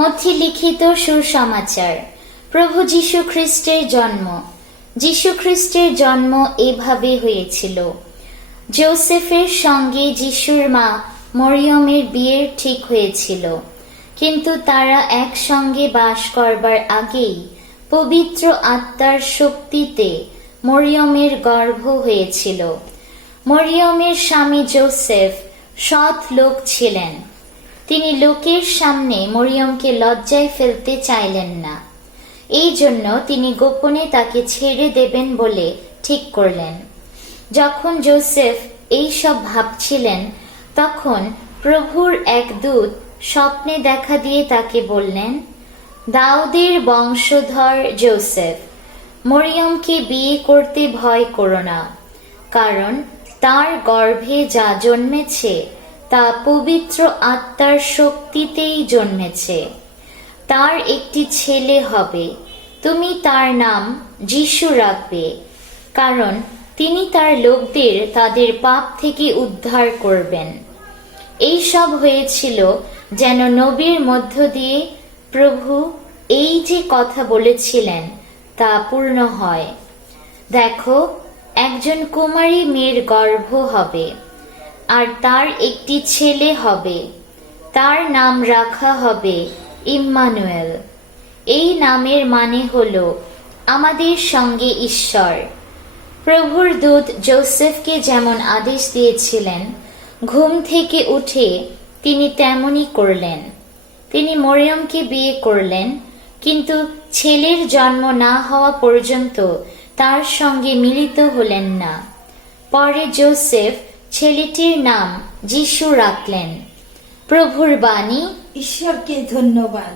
মধ্যে লিখিত সুসমাচার। প্রভু যীশু খ্রিস্টের জন্ম। যীশু খ্রিস্টের জন্ম এভাবে হয়েছিল। যোসেফের সঙ্গে যিশুর মা মরিয়মের বিয়ের ঠিক হয়েছিল, কিন্তু তারা একসঙ্গে বাস করবার আগেই পবিত্র আত্মার শক্তিতে মরিয়মের গর্ভ হয়েছিল। মরিয়মের স্বামী যোসেফ সৎ লোক ছিলেন। তিনি লোকের সামনে মরিয়মকে লজ্জায় ফেলতে চাইলেন না। এই জন্য তিনি গোপনে তাকে ছেড়ে দেবেন বলে ঠিক করলেন। যখন যোসেফ এই সব ভাবছিলেন, তখন প্রভুর এক দূত স্বপ্নে দেখা দিয়ে তাকে বললেন, দাউদের বংশধর যোসেফ, মরিয়মকে বিয়ে করতে ভয় করো না, কারণ তার গর্ভে যা জন্মেছে তা পবিত্র আত্মার শক্তিতেই জন্মেছে। তার একটি ছেলে হবে, তুমি তার নাম যীশু রাখবে, কারণ তিনি তার লোকদের তাদের পাপ থেকে উদ্ধার করবেন। এই সব হয়েছিল যেন নবীর মধ্য দিয়ে প্রভু এই যে কথা বলেছিলেন তা পূর্ণ হয়। দেখো, একজন কুমারী মেয়ের গর্ভ হবে, আর তার একটি ছেলে হবে, তার নাম রাখা হবে ইম্মানুয়েল। এই নামের মানে হলো আমাদের সঙ্গে ঈশ্বর। প্রভুর দূত যোসেফকে যেমন আদেশ দিয়েছিলেন, ঘুম থেকে উঠে তিনি তেমনই করলেন। তিনি মরিয়মকে বিয়ে করলেন, কিন্তু ছেলের জন্ম না হওয়া পর্যন্ত তার সঙ্গে মিলিত হলেন না। পরে যোসেফ ছেলেটির নাম যীশু রাখলেন। প্রভুর বাণী। ঈশ্বরকে ধন্যবাদ।